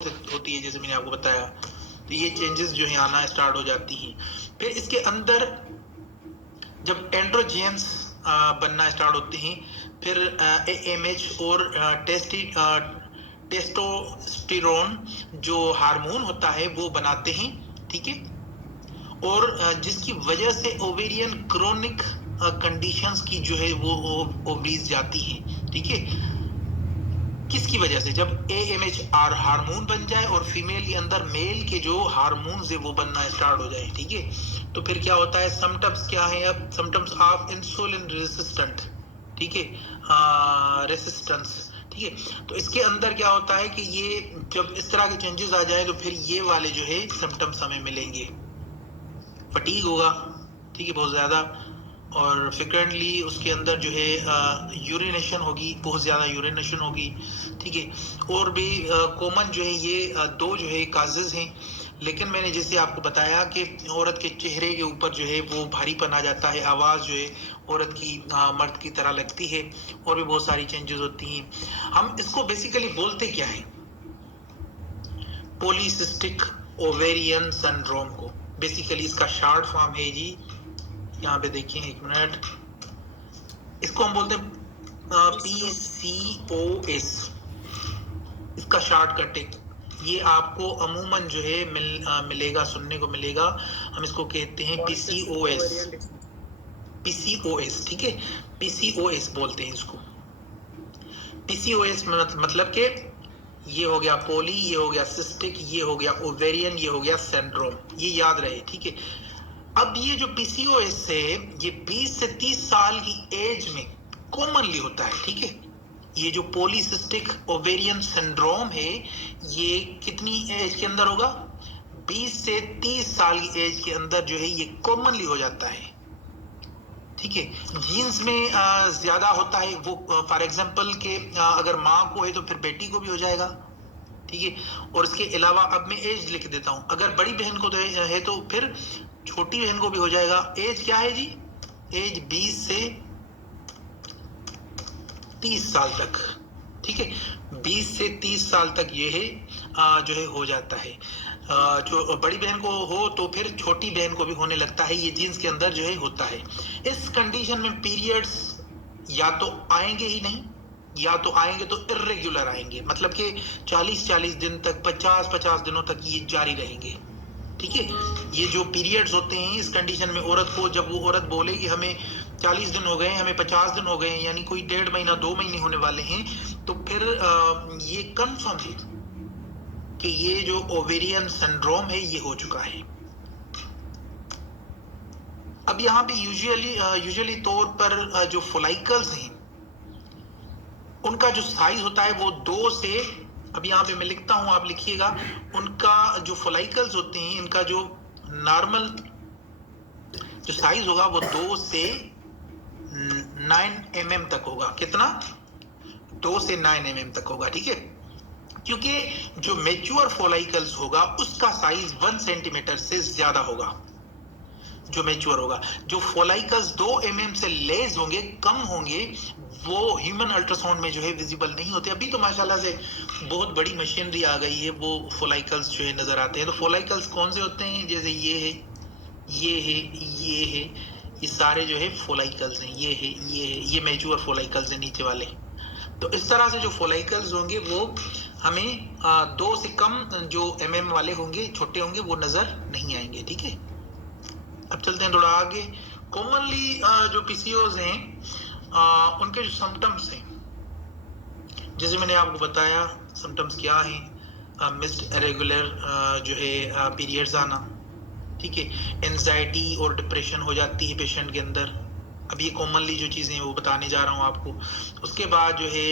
होती है, जैसे मैंने आपको बताया। तो ये चेंजेस जो है आना स्टार्ट हो जाती हैं। फिर इसके अंदर जब एंड्रोजेंस बनना स्टार्ट होते हैं, फिर एएमएच और टेस्टोस्टेरोन जो हार्मोन होता है वो बनाते हैं, ठीक है। और जिसकी वजह से ओवेरियन क्रोनिक कंडीशंस की जो है वो ओवरीज जाती हैं, ठीक है। किसकी वजह से? जब AMHR हार्मोन बन जाए और फीमेल के अंदर मेल के जो हार्मोन है वो बनना स्टार्ट हो जाए, ठीक है। तो फिर क्या होता है, सिम्टम्स क्या है? अब सिम्टम्स ऑफ इंसुलिन रेसिस्टेंट, ठीक है, रेसिस्टेंस, ठीक है। तो इसके अंदर क्या होता है कि ये जब इस तरह के चेंजेस आ जाए तो फिर ये वाले जो है सिम्टम्स हमें मिलेंगे। फटीग होगा, ठीक है, बहुत ज्यादा, और फ्रिक्वेंटली उसके अंदर जो है यूरिनेशन होगी, बहुत ज्यादा यूरिनेशन होगी, ठीक है। और भी कॉमन जो है ये दो जो है काजेज हैं। लेकिन मैंने जैसे आपको बताया कि औरत के चेहरे के ऊपर जो है वो भारीपन आ जाता है, आवाज जो है औरत की मर्द की तरह लगती है, और भी बहुत सारी चेंजेस होती हैं। हम इसको बेसिकली बोलते क्या है? पॉलीसिस्टिक ओवेरियन सिंड्रोम को बेसिकली इसका शॉर्ट फॉर्म है जी, यहाँ पे देखिए, एक मिनट, इसको हम बोलते हैं PCOS, इसका शॉर्टकट है। ये आपको अमूमन जो है मिलेगा, सुनने को मिलेगा। हम इसको कहते हैं PCOS, ठीक है, PCOS बोलते हैं इसको। PCOS मतलब के ये हो गया पोली, ये हो गया सिस्टिक, ये हो गया ओवेरियन, ये हो गया सिंड्रोम, ये याद रहे, ठीक है। अब ये जो PCOS है ये 20 से 30 साल की एज में कॉमनली होता है, ठीक है। ये जो पॉलीसिस्टिक ओवेरियन सिंड्रोम है ये कितनी एज के अंदर होगा? 20 से 30 साल की एज के अंदर जो है ये कॉमनली हो जाता है, ठीक है। जीन्स में ज्यादा होता है वो, फॉर एग्जांपल के अगर माँ को है तो फिर बेटी को भी हो जाएगा, ठीक है। और इसके अलावा अब मैं एज लिख देता हूं, अगर बड़ी बहन को है तो फिर छोटी बहन को भी हो जाएगा। एज क्या है जी? एज 20 से 30 साल तक, ठीक है। 20 से 30 साल तक ये है जो है हो जाता है। जो बड़ी बहन को हो तो फिर छोटी बहन को भी होने लगता है, ये जीन्स के अंदर जो है होता है। इस कंडीशन में पीरियड्स या तो आएंगे ही नहीं, या तो आएंगे तो इर्रेगुलर आएंगे, मतलब कि 40-40 दिन तक, 50-50 दिनों तक ये जारी रहेंगे, ठीक है। ये जो पीरियड्स होते हैं इस कंडीशन में औरत को, जब वो औरत बोले कि हमें 40 दिन हो गए, हमें 50 दिन हो गए, यानी कोई 1.5 महीना 2 महीने होने वाले हैं, तो फिर ये कंफर्म है कि ये जो ओवेरियन सिंड्रोम है ये हो चुका है। अब यहाँ पे यूजुअली तौर पर जो फोलाइकल्स हैं उनका जो साइज होता है वो 2 से, अब यहाँ पे मैं लिखता हूं, आप लिखिएगा, उनका जो फोलाइकल्स होते हैं इनका जो नॉर्मल जो साइज होगा वो 2 से 9 mm तक होगा। कितना? 2 से 9 mm तक होगा, ठीक है। क्योंकि जो मैच्योर फोलाइकल्स होगा उसका साइज 1 सेंटीमीटर से ज्यादा होगा, जो मैच्योर होगा। जो फोलाइकल्स 2 mm से लेस होंगे, कम होंगे, वो ह्यूमन अल्ट्रासाउंड में जो है विजिबल नहीं होते। अभी तो माशाल्लाह से बहुत बड़ी मशीनरी आ गई है, वो फोलाइकल्स जो है नजर आते हैं। तो फोलाइकल्स कौन से होते हैं? जैसे ये है, ये है, ये है, ये सारे जो है फोलाइकल्स हैं, ये है, ये है, ये मैच्योर फोलाइकल्स हैं नीचे वाले। तो इस तरह से जो फोलाइकल्स होंगे वो हमें 2 से कम जो mm वाले होंगे, छोटे होंगे, वो नजर नहीं आएंगे, ठीक है। अब चलते हैं थोड़ा आगे। कॉमनली जो पीसीओज हैं उनके जो सिम्टम्स हैं, जैसे मैंने आपको बताया सिम्टम्स क्या हैं, मिस्ड इरेगुलर जो है पीरियड्स आना, ठीक है। एंजाइटी और डिप्रेशन हो जाती है पेशेंट के अंदर। अब ये कॉमनली जो चीजें हैं वो बताने जा रहा हूँ आपको। उसके बाद जो है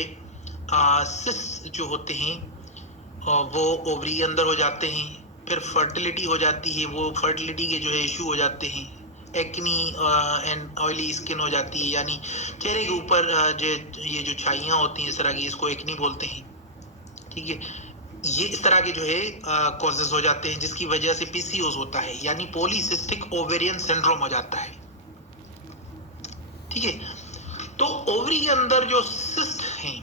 सिस्ट जो होते हैं वो ओवरी अंदर हो जाते हैं। फिर फर्टिलिटी हो जाती है, वो फर्टिलिटी के जो है इशू हो जाते हैं। एक्नी एंड ऑयली स्किन हो जाती है, यानी चेहरे के ऊपर जो ये जो छाइयाँ होती हैं इस तरह की, इसको एक्नी बोलते हैं, ठीक है। ये इस तरह के जो है कॉजेस हो जाते हैं जिसकी वजह से पीसीओस होता है, यानी पॉलीसिस्टिक ओवेरियन सिंड्रोम हो जाता है, ठीक है। तो ओवरी के अंदर जो सिस्ट हैं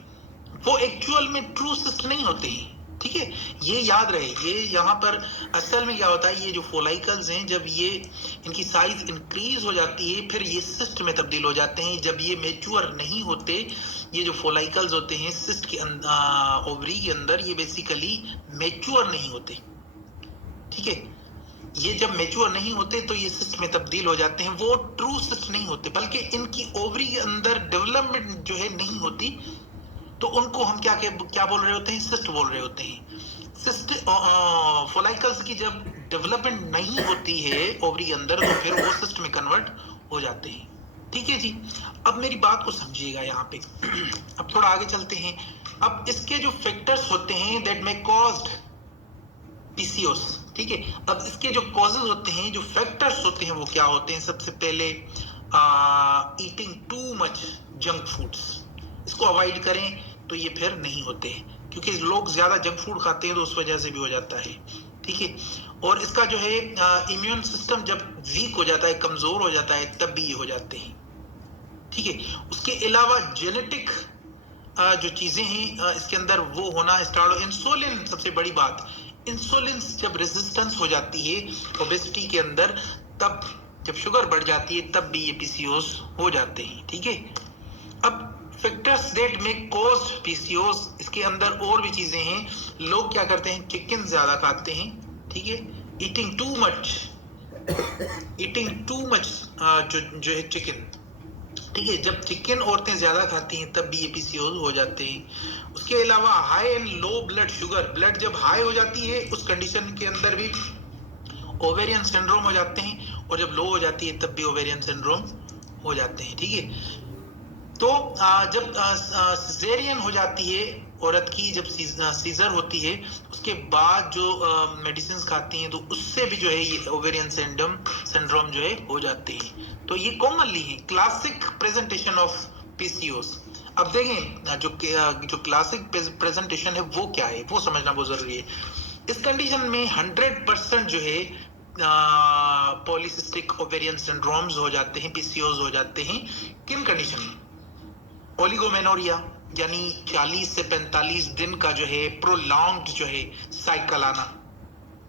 वो एक्चुअल में ट्रू सिस्ट नहीं होते हैं, ठीक है, ये याद रहे। ये यहाँ पर असल में क्या होता है, ये जो फोलाइकल्स हैं जब ये इनकी साइज इंक्रीज हो जाती है फिर ये सिस्ट में तब्दील हो जाते हैं। जब ये मेच्योर नहीं होते, ये जो फोलाइकल्स होते हैं सिस्ट के ओवरी के अंदर, ये बेसिकली मेच्योर नहीं होते। ठीक है, ये जब मेच्योर नहीं होते तो ये सिस्ट में तब्दील हो जाते हैं। वो ट्रू सिस्ट नहीं होते, बल्कि इनकी ओवरी के अंदर डेवलपमेंट जो है नहीं होती, तो उनको हम क्या क्या बोल रहे होते हैं, सिस्ट बोल रहे होते हैं। सिस्ट फोलाइकल्स की जब डेवलपमेंट नहीं होती है ओवरी के अंदर, तो फिर वो सिस्ट में कन्वर्ट हो जाते हैं। ठीक है जी, अब मेरी बात को समझिएगा यहाँ पे। अब थोड़ा आगे चलते हैं। अब इसके जो फैक्टर्स होते हैं दैट मे कॉज्ड पीसीओस, ठीक है। अब इसके जो कॉजेज होते हैं, जो फैक्टर्स होते हैं, वो क्या होते हैं? सबसे पहले eating too much junk foods, इसको अवॉइड करें तो ये फिर नहीं होते, क्योंकि लोग ज्यादा जंक फूड खाते हैं तो उस वजह से भी हो जाता है। ठीक है, और इसका जो है इम्यून सिस्टम जब वीक हो जाता है, कमजोर हो जाता है, तब भी ये हो जाते हैं। ठीक है, उसके अलावा जेनेटिक जो चीजें हैं इसके अंदर वो होना स्टार्ट हो। इंसुलिन सबसे बड़ी बात, इंसुलिन जब रेजिस्टेंस हो जाती है ओबेसिटी के अंदर, तब जब शुगर बढ़ जाती है तब भी ये पीसीओस हो जाते हैं। ठीक है, अब factors that may cause PCOS, इसके अंदर और भी चीजें हैं। लोग क्या करते हैं, चिकन ज्यादा खाते हैं। ठीक है, ईटिंग टू मच जो है चिकन। ठीक है, जब चिकन औरतें ज्यादा खाती हैं तब भी ये पीसीओस हो जाते हैं। उसके अलावा high and low blood sugar, blood जब हाई हो जाती है उस कंडीशन के अंदर भी ओवेरियन सिंड्रोम हो जाते हैं, और जब लो हो जाती है तब भी ओवेरियन सिंड्रोम हो जाते हैं। ठीक है, तो जब सिजेरियन हो जाती है औरत की, जब सीजर होती है, उसके बाद जो मेडिसिन खाती हैं तो उससे भी जो है ये ओवेरियन सिंड्रोम जो है हो जाते हैं। तो ये कॉमनली है क्लासिक प्रेजेंटेशन ऑफ पीसीओस। अब देखें जो क्लासिक प्रेजेंटेशन है वो क्या है, वो समझना बहुत जरूरी है। इस कंडीशन में 100% जो है पॉलीसिस्टिक ओवेरियन सिंड्रोम्स हो जाते हैं, पीसीओस हो जाते हैं। किन कंडीशन में? ओलिगोमेनोरिया, यानी 40 से 45 दिन का जो है प्रोलॉन्ग्ड जो है साइकिल आना।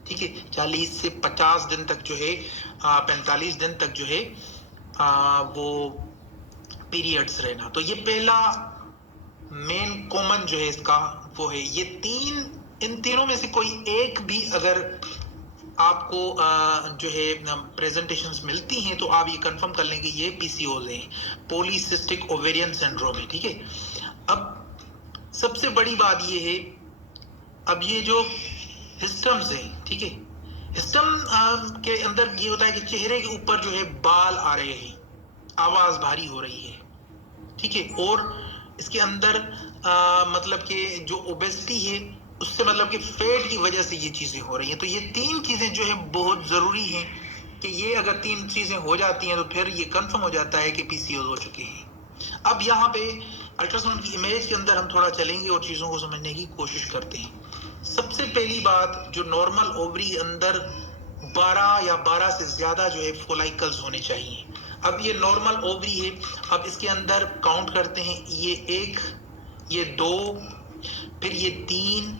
ठीक है, 40 से 50 दिन तक जो है 45 दिन तक जो है वो पीरियड्स रहना। तो ये पहला मेन कॉमन जो है इसका वो है। ये इन तीनों में से कोई एक भी अगर आपको जो है प्रेजेंटेशंस मिलती हैं तो आप ये कंफर्म कर लेंगे ये पीसीओस हैं, पॉलीसिस्टिक ओवेरियन सिंड्रोम है। ठीक है, अब सबसे बड़ी बात ये है, अब ये जो हिस्टम्स हैं, ठीक है, हिस्टम के अंदर ये होता है कि चेहरे के ऊपर जो है बाल आ रहे हैं, आवाज भारी हो रही है। ठीक है, और इसके अंदर मतलब कि जो ओबेसिटी है उससे मतलब कि फैट की वजह से ये चीजें हो रही हैं। तो ये तीन चीजें जो है बहुत जरूरी हैं कि ये अगर तीन चीजें हो जाती हैं तो फिर ये कंफर्म हो जाता है कि पीसीओस हो चुके हैं। अब यहाँ पे अल्ट्रासाउंड की इमेज के अंदर हम थोड़ा चलेंगे और चीजों को समझने की कोशिश करते हैं। सबसे पहली बात, जो नॉर्मल ओवरी के अंदर 12 या 12 से ज्यादा जो है फोलाइकल्स होने चाहिए। अब ये नॉर्मल ओवरी है, अब इसके अंदर काउंट करते हैं, ये 1, ये 2, फिर ये 3,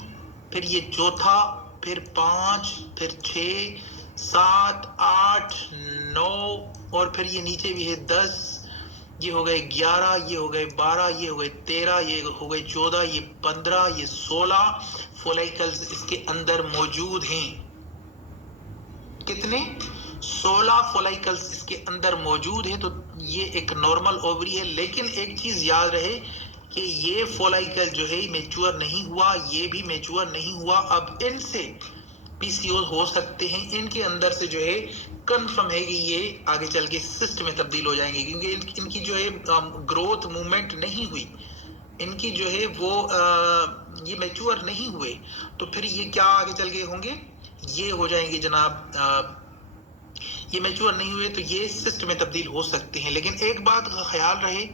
फिर ये चौथा, फिर 5, फिर 6, 7, 8, 9, और फिर ये नीचे भी है 10, ये हो गए 11, ये हो गए 12, ये हो गए 13, ये हो गए 14, ये 15, ये 16 फोलाइकल्स इसके अंदर मौजूद हैं। कितने? 16 फोलाइकल्स इसके अंदर मौजूद है। तो ये एक नॉर्मल ओवरी है, लेकिन एक चीज याद रहे कि ये फोलाइकल जो है मैच्योर नहीं हुआ, ये भी मैच्योर नहीं हुआ। अब इनसे पीसीओस हो सकते हैं, इनके अंदर से जो है कंफर्म है कि ये आगे चल के सिस्ट में तब्दील हो जाएंगे, क्योंकि इनकी जो है ग्रोथ मूवमेंट नहीं हुई, इनकी जो है वो ये मैच्योर नहीं हुए। तो फिर ये क्या आगे चल के होंगे, ये हो जाएंगे जनाब, ये मैच्योर नहीं हुए तो ये सिस्ट में तब्दील हो सकते हैं। लेकिन एक बात का ख्याल रहे,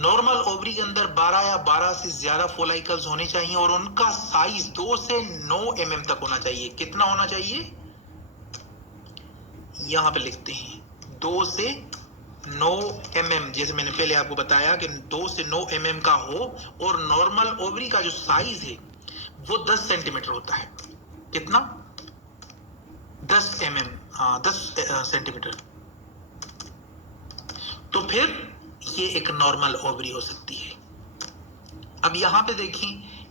नॉर्मल ओवरी के अंदर 12 या 12 से ज्यादा फोलाइकल्स होने चाहिए और उनका साइज 2 से 9 mm तक होना चाहिए। कितना होना चाहिए? यहां पे लिखते हैं 2 से 9 mm, जैसे मैंने पहले आपको बताया कि 2 से 9 mm का हो, और नॉर्मल ओवरी का जो साइज है वो 10 सेंटीमीटर होता है। कितना? 10 mm, 10 सेंटीमीटर। तो फिर ये एक नॉर्मल ओवरी हो सकती है। अब यहाँ पे देखें,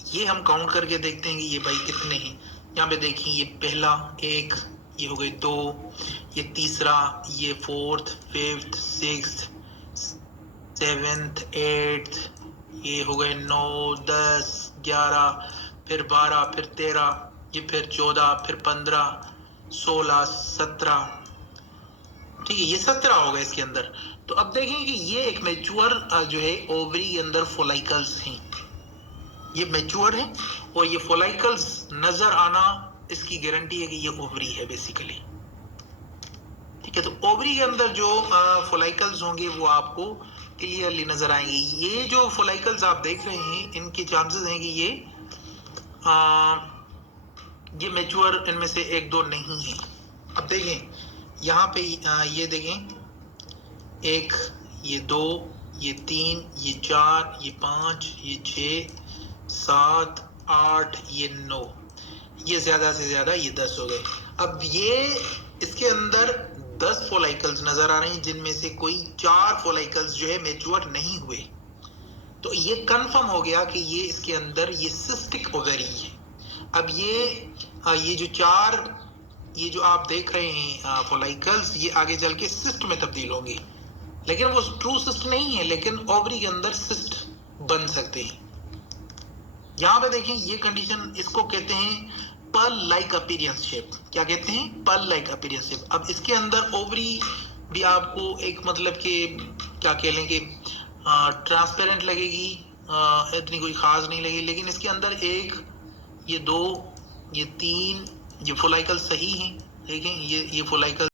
ये हम काउंट करके देखते हैं कि ये भाई कितने हैं। यहाँ पे देखें, ये पहला 1, ये हो गए 2, ये तीसरा, ये 4th, 5th, 6th, 7th, 8th, ये हो गए 9, 10, 11, फिर 12, फिर 13, ये फिर 14, फिर 15, 16, 17, ठीक है, ये 17 हो गए इसके अंदर। तो अब देखें कि ये एक मैच्योर जो है ओवरी के अंदर फोलाइकल्स हैं, ये मैच्योर है और ये फोलाइकल्स नजर आना इसकी गारंटी है कि ये ओवरी है बेसिकली। ठीक है, तो ओवरी के अंदर जो फोलाइकल्स होंगे वो आपको क्लियरली नजर आएंगे। ये जो फोलाइकल्स आप देख रहे हैं, इनके चांसेस हैं कि ये मैच्योर इनमें से 1-2 नहीं है। अब देखें यहाँ पे, ये देखें, 1, ये 2, ये 3, ये 4, ये 5, ये 6, 7, 8, ये 9, ये ज्यादा से ज्यादा ये 10 हो गए। अब ये इसके अंदर 10 फोलाइकल्स नजर आ रहे हैं, जिनमें से कोई 4 फोलाइकल्स जो है मैच्योर नहीं हुए। तो ये कंफर्म हो गया कि ये इसके अंदर ये सिस्टिक ओवरी है। अब ये जो 4, ये जो आप देख रहे हैं फोलाइकल्स, ये आगे चल के सिस्ट में तब्दील होंगे, लेकिन वो ट्रू सिस्ट नहीं है, लेकिन ओवरी के अंदर सिस्ट बन सकते हैं। यहां पे देखें, ये कंडीशन, इसको कहते हैं पर्ल लाइक अपीयरेंस शेप। क्या कहते हैं? Pearl like appearance shape. अब इसके अंदर ओवरी भी आपको एक मतलब कि क्या कह लेंगे, ट्रांसपेरेंट लगेगी, इतनी कोई खास नहीं लगेगी, लेकिन इसके अंदर 1, ये 2, ये 3, ये फोलाइकल सही हैं। देखें, ये फोलाइकल